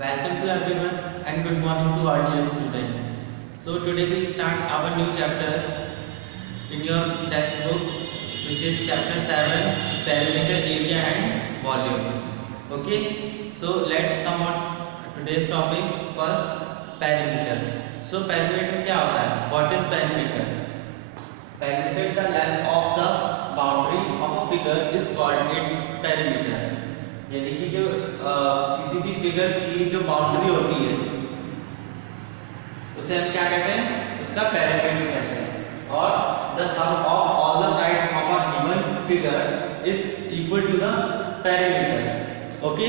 Welcome to everyone and good morning to all dear students. So today we start our new chapter in your textbook, which is chapter 7, perimeter, area and volume. Okay, so let's come on today's topic. First, perimeter. So perimeter क्या होता है? What is perimeter? Perimeter, the length of the boundary of a figure is called its perimeter. यानी कि जो किसी भी figure की जो बाउंड्री होती है उसे हम क्या कहते हैं? उसका पेरिमीटर कहते हैं. और the sum of all the sides of a given figure is equal to the perimeter. Okay,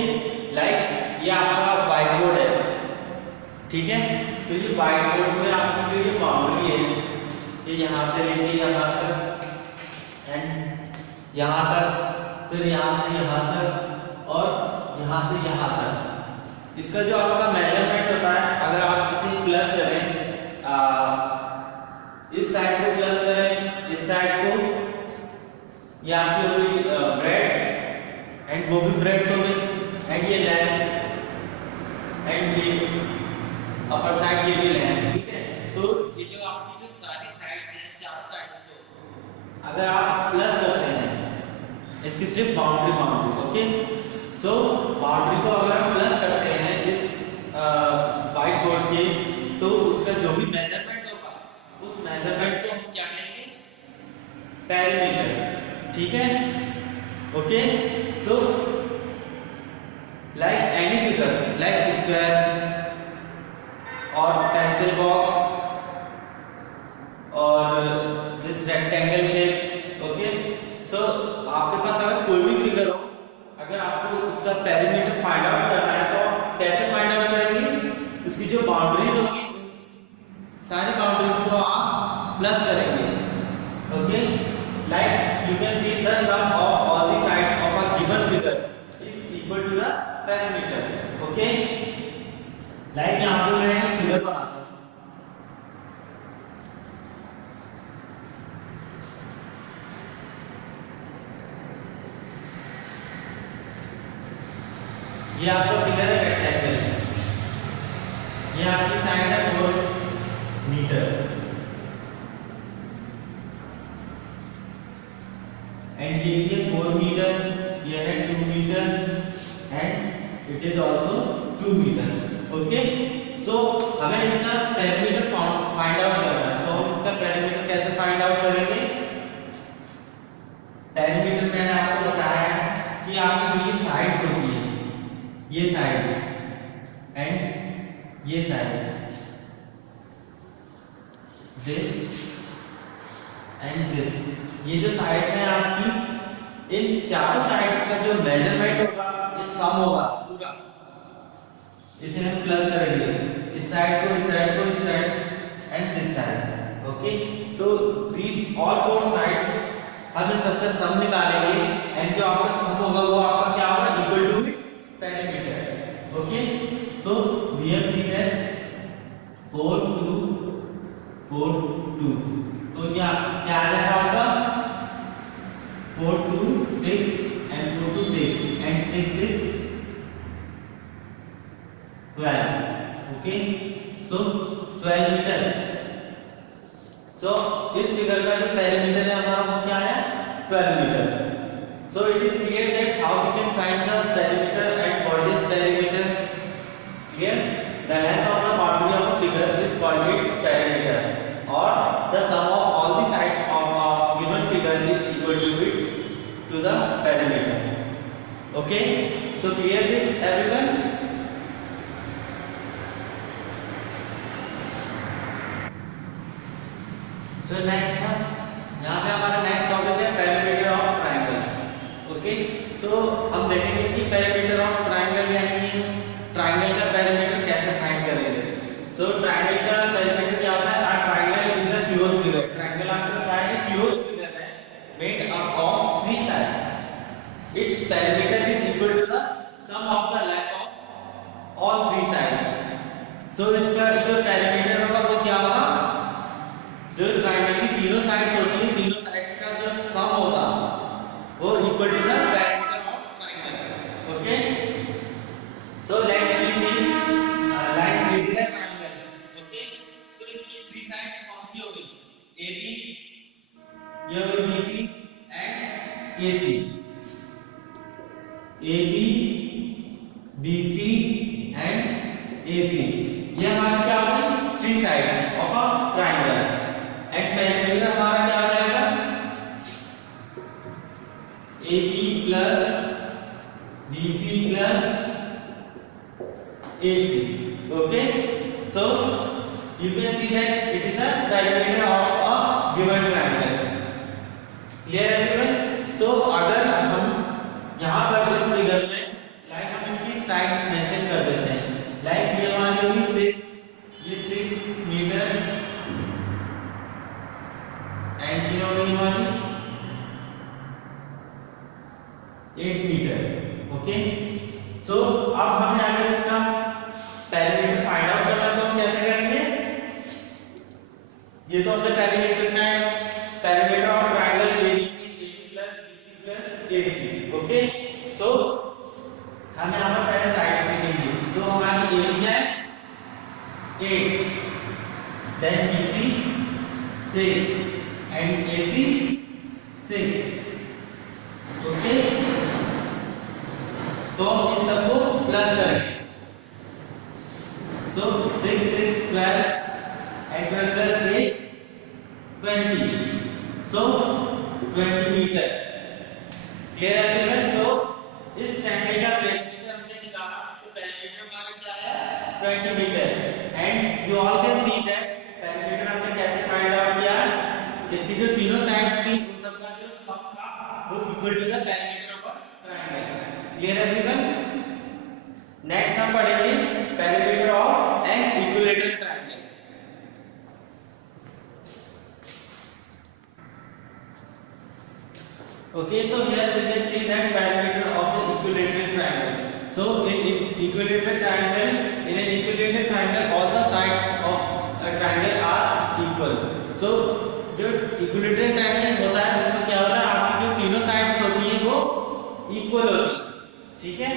like ये आपका व्हाइट बोर्ड है, ठीक है. तो ये व्हाइट बोर्ड में आपकी जो बाउंड्री है ये यहाँ से लेके यहाँ तक एंड यहाँ तक, फिर यहाँ से यहाँ तक और यहाँ से यहाँ तक. इसका जो आपका मेजरमेंट होता है, अगर आप इसे प्लस करें, इस साइड को प्लस करें, इस साइड को, ये आपकी हो गई ब्रेड एंड वो भी ब्रेड हो गई एंड ये लेंथ एंड ये अपर साइड ये भी लेंथ, ठीक है. तो ये जो आपकी जो सारी साइड्स हैं, चारों साइड्स को अगर आप प्लस करते हैं, इसकी सिर्फ बाउंड्री, ओके. सो बाउंड्री को अगर हम प्लस करते हैं इस व्हाइट बोर्ड के, तो उसका जो भी मेजरमेंट होगा उस मेजरमेंट को हम क्या कहेंगे? पेरीमीटर, ठीक है. Okay, so like any figure like square और पेंसिल बॉक्स और दिस रेक्टेंगल शेप. ओके, सो आपके पास अगर कोई भी फिगर हो, अगर आपको उसका पेरीमीटर फाइंड आउट करना है तो आप कैसे फाइंड आउट करेंगे? उसकी जो बाउंड्रीज होगी सारी बाउंड्रीज को आप प्लस करेंगे. Okay, like you can see the sum of all the sides of a given figure is equal to the perimeter. Okay, like यहां पे मैं फिगर बनाता हूं. ये आपका फिगर है रेक्टेंगल, ये आपकी साइड है 4 मीटर एंड ये भी है 4 मीटर, ये है 2 metre and it is also 2 metre. Okay, so हमें इसका पेरीमीटर फाइंड आउट करना है. तो हम इसका पेरीमीटर कैसे फाइंड आउट करेंगे? पेरीमीटर मैंने आपको बताया है कि आपकी जो ये साइड्स होती है, ये साइड एंड ये साइड, दिस एंड दिस, ये जो साइड्स हैं आपकी, इन चारों साइड्स का जो मेजरमेंट होगा ये सम होगा पूरा. इसे हम प्लस करेंगे, इस साइड को, इस साइड को, इस side and this side. Okay, तो दिस ऑल 4 साइड्स हम इन सबका सम निकालेंगे एंड जो आपका सम होगा वो आपका क्या होगा? Equal to perimeter. Okay, so we have seen that 4 2 4 2, तो क्या क्या आ जाएगा आपका? 4 2 6 and 4 2 6 and 6 6 12. Okay, so 12 metre. so इस फिगर का जो पेरीमीटर है हमारा वो क्या है? 12 metre. So it is clear that how we can find the perimeter and what is perimeter. Clear? The length of the boundary of a figure is called its perimeter, or the sum of all the sides of a given figure is equal to the perimeter. Okay? So clear this everyone? So next यहाँ पे हमारा next topic है perimeter of triangle. Okay, so हम देखेंगे कि perimeter of triangle यानी कि triangle का पेरीमीटर कैसे फाइंड करेंगे. सो ट्रायंगल का पेरीमीटर क्या होता है? A triangle is a close figure. Triangle आपका क्या है? क्लोज फिगर है made up of 3 sides. Its perimeter is equal to the sum of the length of all 3 sides. So इसका जो पेरीमीटर होगा वो क्या होगा? जो ट्रायंगल की तीनों साइड्स होती है, तीनों साइड्स का जो सम होगा वो equal to the perimeter of triangle. Okay, so let's see BC and AC। ये हमारे क्या होगी, three side of a triangle. And perimeter हमारा क्या हो जाएगा, AB plus BC plus AC। Okay, so you can see that it is a perimeter of a given triangle। Clear everyone? So अगर हम यहाँ पर इस फिगर में लाइक हम इनकी साइड्स मेंशन कर देते हैं, लाइक ये हमारी होगी 6 मीटर एंड ये होगी हमारी 8 मीटर। ओके, सो अब हमें अगर इसका पेरिमीटर फाइंड आउट करना है तो हम कैसे करेंगे, ये तो हमने पहले लिख रखा है, perimeter of triangle ABC plus BC plus AC। Okay, so हम यहाँ पर पहले साइड्स लिखेंगे, तो हमारी AB क्या है 8, then BC 6 and AC 6। Okay, तो हम इन सबको प्लस करेंगे, so 6 6 12 and 12 plus 8 20, so 20 meter। clear everyone? so इस ट्रायंगल का पेरिमीटर हमने निकाला, तो पेरिमीटर हमारा क्या है 20 metre. And you all can see that perimeter हमने कैसे फाइंड आउट किया, इसकी जो तीनों साइड्स थी उन सब का जो सम था वो equal to the perimeter of a triangle. Clear everyone? Next हम पढ़ेंगे perimeter of an equilateral triangle. Okay, so here we can see that perimeter of the equilateral triangle। So in equilateral triangle, in an equilateral triangle, all the sides of a triangle are equal। So जो equilateral triangle होता है उसमें क्या होता है, आपकी जो तीनों sides होती हैं वो equal होती हैं, ठीक है।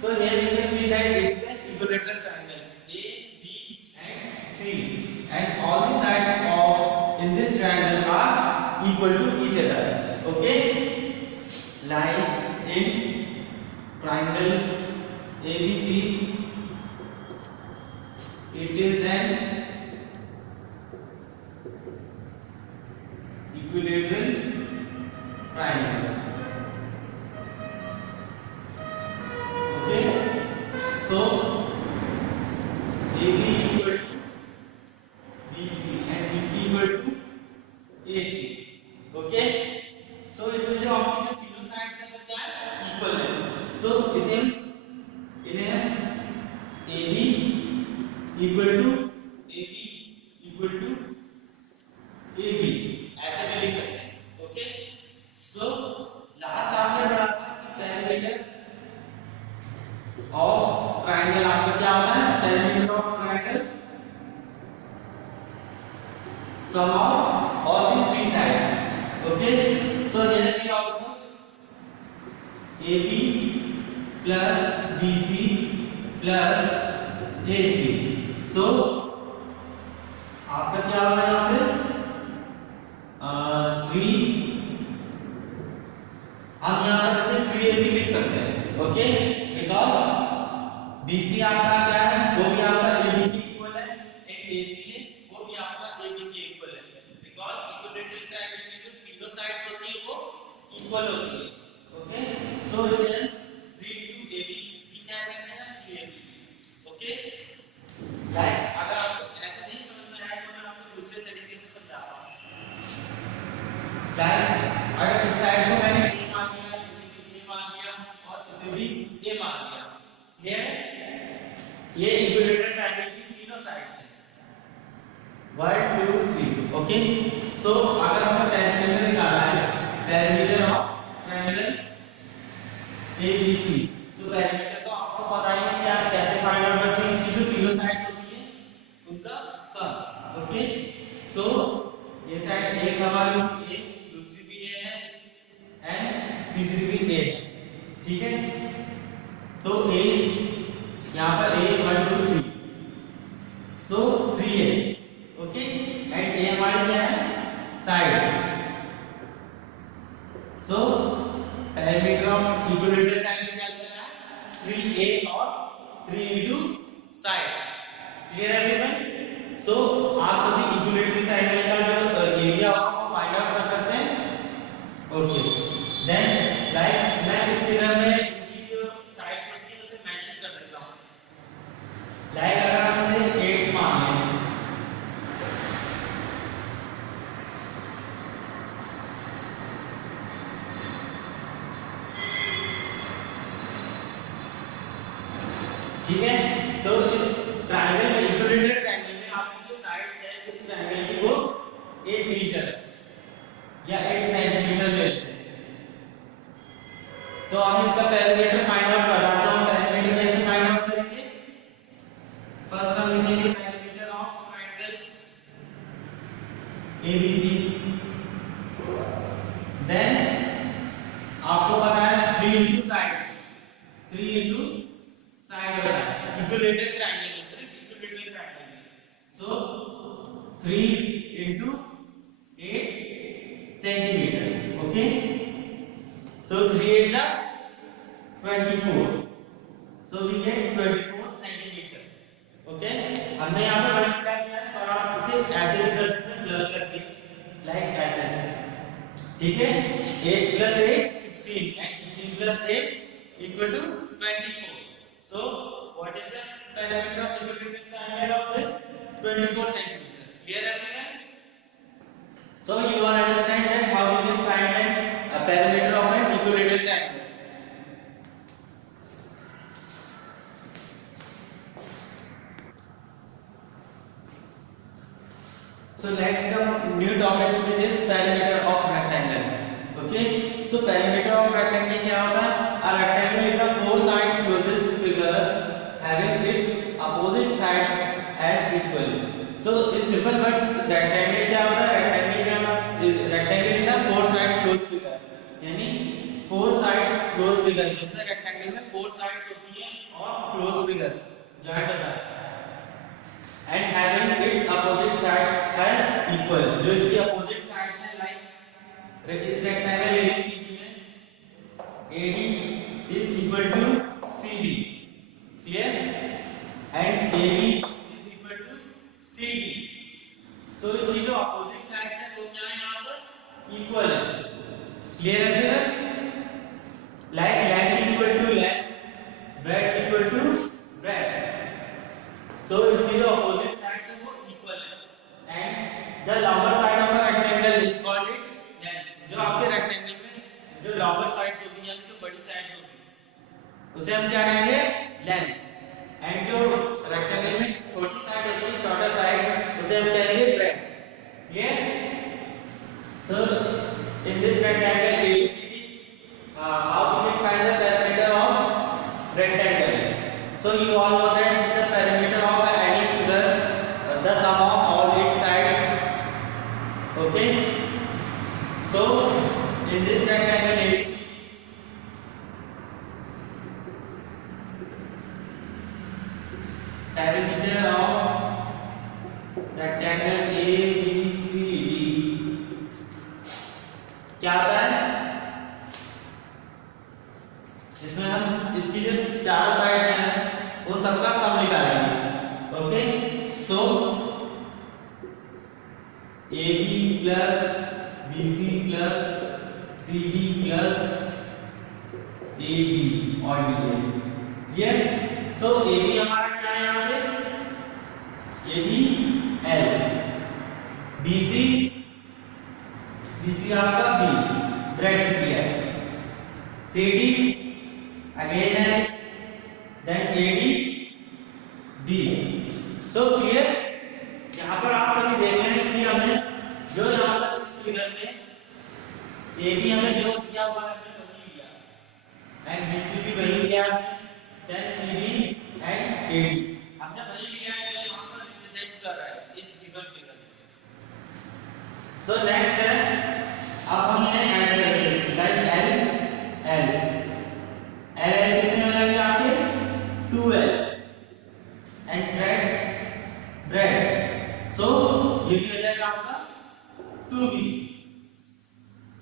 So here you can see that it is an equilateral triangle A, B and C, and all the sides of in this triangle are equal to each other। Okay, like in triangle ABC, it is an equilateral triangle। Okay, so AB equal to BC and BC equal to AC। okay, so इसमें जो आपकी जो तीनों sides हैं वो क्या है equal है। सो इसे इन्हें AB equal to AB equal to AB ऐसे भी लिख सकते हैं। ओके, सो लास्ट आपने पढ़ा था कि पेरिमीटर ऑफ ट्रायंगल आपका क्या होता है, perimeter of triangle sum of all the three sides. Okay, so here we also AB plus BC plus AC। so आपका क्या होगा यहाँ पे 3, हम यहाँ पर जैसे 3AB लिख सकते हैं। ओके, बिकॉज BC आपका क्या है वो भी आपका AB के इक्वल है एंड AC है वो भी आपका AB के इक्वल है, बिकॉज इक्विलैटरल ट्रायंगल की जो तीनों साइड्स होती है वो इक्वल होती है। ओके, सो इसे 3 into AB भी कह सकते हैं 3AB। ओके गाइस, अगर आपको ऐसे नहीं समझ में आया तो मैं आपको दूसरे तरीके से समझाता हूं। गाइस, अगर इस साइड को मैंने A मान लिया, इसे भी A मान लिया और इसे भी A मान लिया, क्लियर? ये इक्विलैटरल ट्रायंगल की तीनों साइड्स हैं 1 2 3। ओके, सो अगर हमें पेरिमीटर निकालना है, पेरिमीटर ऑफ ट्रायंगल ABC, तो पेरिमीटर तो आपको पता ही है कि आप कैसे फाइंड आउट करते हैं, इसकी जो तीनों साइड्स होती हैं उनका सम। ओके, सो ये साइड एक हमारी होगी A, दूसरी भी A है एंड तीसरी भी A है, ठीक है। तो A यहाँ पर A 1 2 3, so 3A। Okay, and A हमारी क्या है side. So perimeter of equilateral triangle क्या निकला है 3 ए और 3 into साइड। क्लियर है एवरीवन? सो आप सभी इक्विलेटरल ट्रायंगल का जो एरिया होगा वो फाइंड आउट कर सकते हैं। ओके, देन लाइक मैं इस फिगर में इनकी जो साइड्स होती है उसे मेंशन कर देता हूं। लाइक अगर हम इसे 8 मान लें, ठीक है, तो इस ट्रायंगल में इक्विलेटरल ट्रायंगल में आपकी जो साइड्स है इस ट्रायंगल की वो 8 मीटर या 8 सेंटीमीटर ले लेते हैं। तो हम इसका पेरीमीटर फाइंड आउट कर रहा है, तो हम पेरीमीटर कैसे फाइंड आउट करेंगे? फर्स्ट हम लिखेंगे perimeter of triangle ABC, then आपको पता है 3 into साइड, 3 into साइड होता है इक्विलेटरल ट्रायंगल में, सिर्फ इक्विलेटरल ट्रायंगल में। सो 3 into 8 centimetre. Okay, so 3 8 are 24, so we get 24 centimetre. Okay, हमने यहाँ पे मल्टीप्लाई किया है और आप इसे ऐसे भी कर सकते हैं प्लस करके, लाइक ऐसे, ठीक है। 8 plus 8 16 and 16 plus 8 equal to 24। So what is the diameter of equilateral triangle of this? 24 centimeter. Clear everyone? So you are understand that how we can find a perimeter of an equilateral triangle. So next the new topic which is perimeter of rectangle. Okay, so perimeter of rectangle क्या होता है? A rectangle is a four-sided closest figure having its opposite sides as equal. So in simple words rectangle क्या होता है? rectangle is a four-sided closed figure, यानी four-sided closed figure, जिसमें rectangle में four sides होती हैं और closed figure joint होता है, and having its opposite sides as equal, जो इसकी opposite sides हैं like इस rectangle ABCD में AD is equal to CD, clear, and AB is equal to CD। so इसकी जो opposite sides हैं वो क्या है यहाँ पर equal है। clear है फिर? like length equal to length, breadth equal to breadth। so इसकी जो opposite sides हैं वो equal है, and the longer side of a rectangle is called its length। जो आपके rectangle में जो longer sides होगी यानी जो बड़ी sides होगी उसे हम क्या कहेंगे? length, and जो rectangle में छोटी side होती है shorter side उसे हम कहेंगे breadth। clear? so in this rectangle ABCD how we can find the perimeter of rectangle? so you all know that the perimeter of any figure the sum of all its sides। okay, so in this rectangle ABCD perimeter of rectangle ABCD क्या आता है? इसमें हम इसकी जो चारों side हैं वो सबका सम निकालेंगे। Okay, so AB plus BC plus CD plus AD और DA। क्लियर? सो AB हमारा क्या है यहाँ पे? AB L, BC आपका B, ब्रेड दिया है, CD अगेन है, then AD B। So clear? यहाँ पर आप सभी देख रहे हैं कि हमने जो यहाँ पर इस फिगर में AB हमें जो दिया हुआ है हमने वही लिया, एंड BC भी वही लिया, देन CD एंड AD हमने वही लिया है जो यहाँ पर रिप्रेजेंट कर रहा है इस फिगर में। सो नेक्स्ट है अब हमने ऐड करेंगे लाइक L कितने हो जाएंगे आपके? 2L एंड ब्रेड सो ये भी हो जाएगा आपका 2B।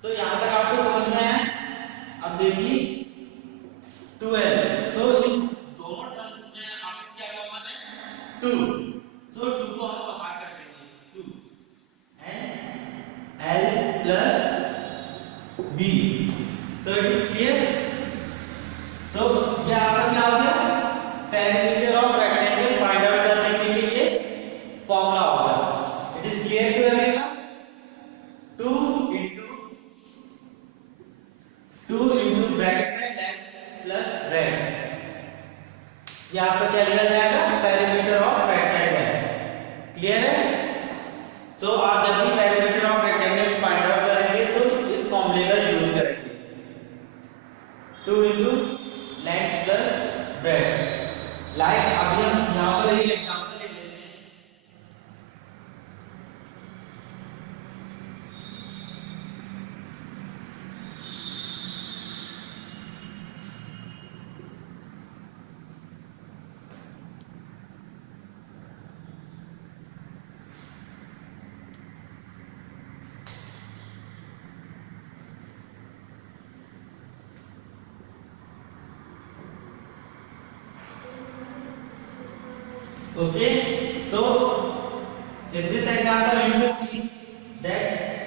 तो यहाँ तक आपको समझ में है? अब देखिए 2L, सो इन 2, so 2 को हम बाहर कर देंगे 2 and L plus B, so it is clear. So ये आपका क्या हो गया, perimeter of rectangle find out करने के लिए ये फॉर्मूला होगा. It is clear to everyone. 2 into bracket में लेंथ प्लस ब्रेड्थ, ये आपका क्या लिखा जाएगा, पेरीमीटर ऑफ रेक्टेंगल. क्लियर है. सो आप जब भी perimeter of rectangle find out करेंगे तो इस फॉर्मूले का यूज करेंगे. 2 into length plus breadth. Like अभी हम यहां पर एक एग्जांपल ले लेते हैं. Okay, so in this example you will see that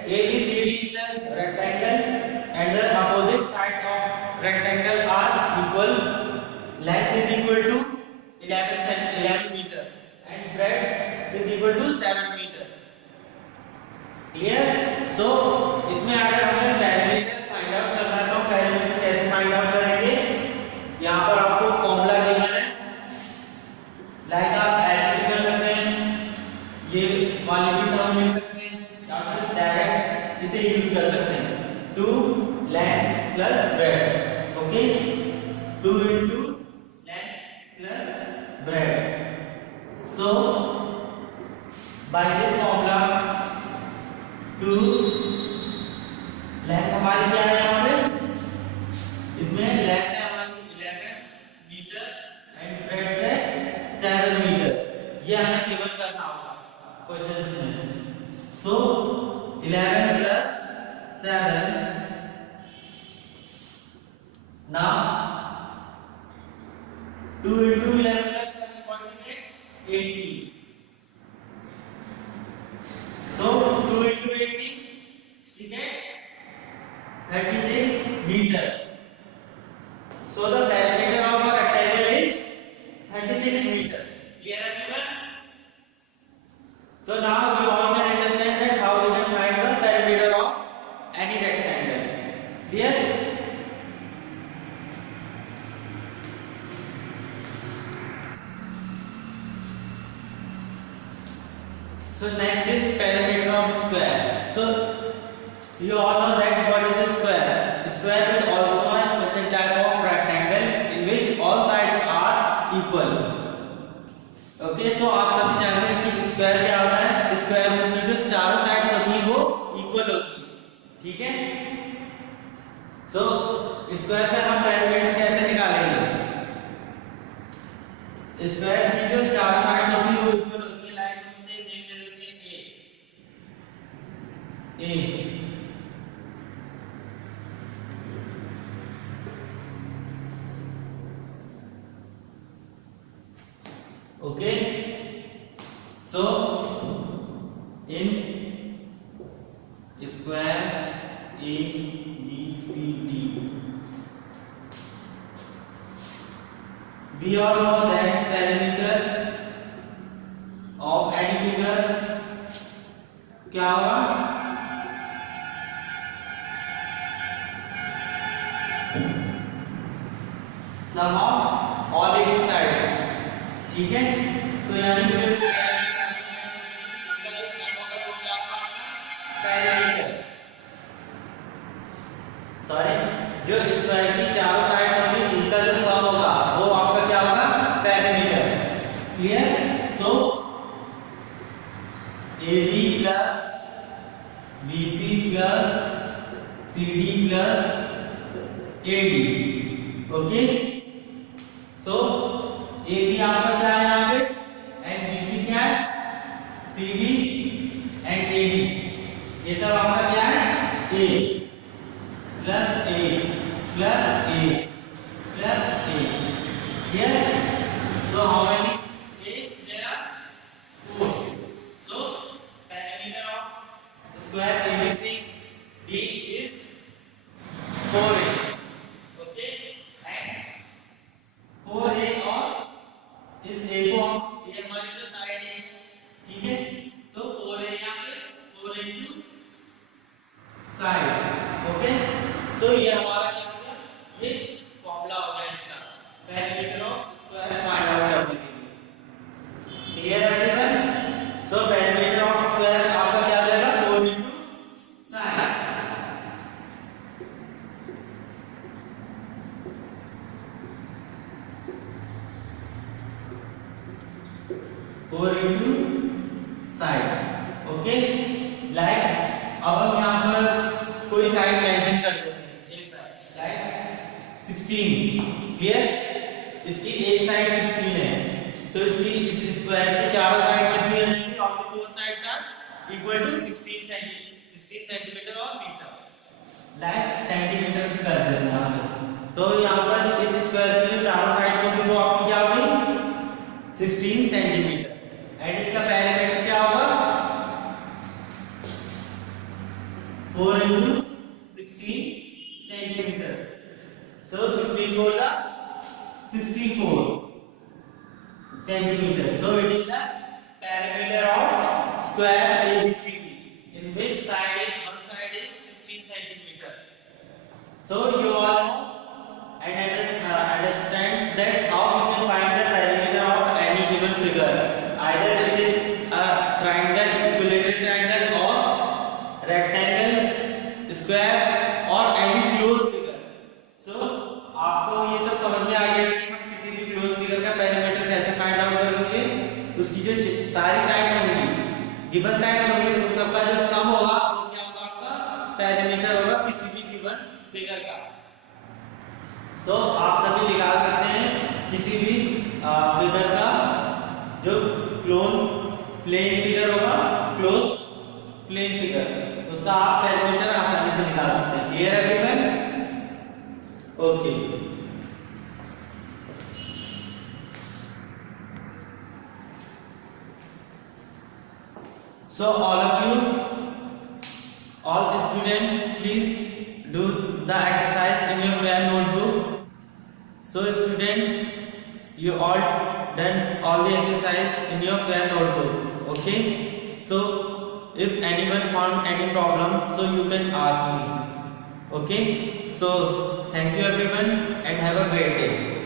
ABCD is a rectangle and the opposite sides of rectangle are equal. Length is equal to 11 meter and breadth is equal to 7 meter. Clear? So इसमें अगर हमें perimeter find out करना है तो perimeter कैसे find out करेंगे, यहाँ पर आपको फॉर्मूला गिवन है. लाइक आप ऐसे भी कर सकते हैं, ये वाली भी टर्म लिख सकते हैं या फिर डायरेक्ट इसे यूज कर सकते हैं. 2 length plus breadth. Okay, 2 into length plus breadth. So by this formula 2 length हमारी क्या है, यहाँ पे इसमें लेंथ है हमारी 11 मीटर एंड ब्रेड्थ है 7 मीटर. ये हमें गिवन करना होगा क्वेश्चंस में. सो 11 plus 7, now 2 into 11 plus 7 what is it, 18. So 2 into 18 you get 36 meter. So the perimeter of a rectangle is 36 meter. Clear everyone? So now we all can understand that how we can find the perimeter of any rectangle. Clear? So next is perimeter of square. So you all know that what is a square. Square is also a special type of rectangle in which all sides are equal. Okay, so आप सभी जानते हैं कि square क्या होता है. Square की जो चारों साइड्स होती हैं वो इक्वल होती है. ठीक है. सो स्क्वायर का हम पेरीमीटर कैसे निकालेंगे, स्क्वायर की जो चारों साइड्स होती हैं वो इक्वल होती है. लाइक से नेम दे देते हैं ए. Okay, so in square ABCD we all know that perimeter of any figure क्या होगा, sum of all its sides. ठीक है. तो यानी कि सॉरी जो स्क्वायर की चारों साइड्स होंगी उनका जो सम होगा वो आपका क्या होगा, perimeter. Clear. So AB plus BC plus CD plus AD. Okay, so AB आपका क्या है यहाँ पे एंड BC क्या है, CD एंड AD. ये सब आपका क्या है, A plus A plus A plus A. Here, so how many A there are 4 into side. Okay, like अब हम यहाँ पर कोई साइड मेंशन कर देते हैं, एक साइड लाइक 16, क्लियर। इसकी एक साइड 16 है, तो इसकी इस स्क्वायर की चारों साइड कितनी हो जाएंगी? All the four sides are equal to 16 centimetre और मीटर, लाइक सेंटीमीटर कर देना है। तो यहाँ पर इस स्क्वायर की जो चारों साइड्स होंगी वो आपकी क्या होगी? 16 सेंटीमीटर। एंड इसका पेरीमीटर क्या होगा? 4 into 16 centimeter. So 16 4 the 64 centimeter. So it is the perimeter of square ABCD, in which side is one side is 16 centimeter. So you all know and understand that how you can find the perimeter of any given figure. Either it is a triangle, equilateral triangle, or rectangle, square और any closed figure. So आपको ये सब समझ में आ गया कि हम किसी भी closed figure का perimeter कैसे find out करेंगे। उसकी जो सारी sides होंगी, given sides होंगी, उन सबका जो sum होगा वो क्या होगा? आपका perimeter होगा किसी भी given figure का। So आप सभी निकाल सकते हैं किसी भी figure का जो प्लेन फिगर होगा, क्लोज प्लेन फिगर, उसका आप पेरीमीटर आसानी से निकाल सकते हैं। क्लियर है everyone? Okay, so all students, please do the exercise in your fair notebook. So students, you all done all the exercise in your fair notebook. Okay, so if anyone found any problem, so you can ask me. Okay, so thank you everyone and have a great day.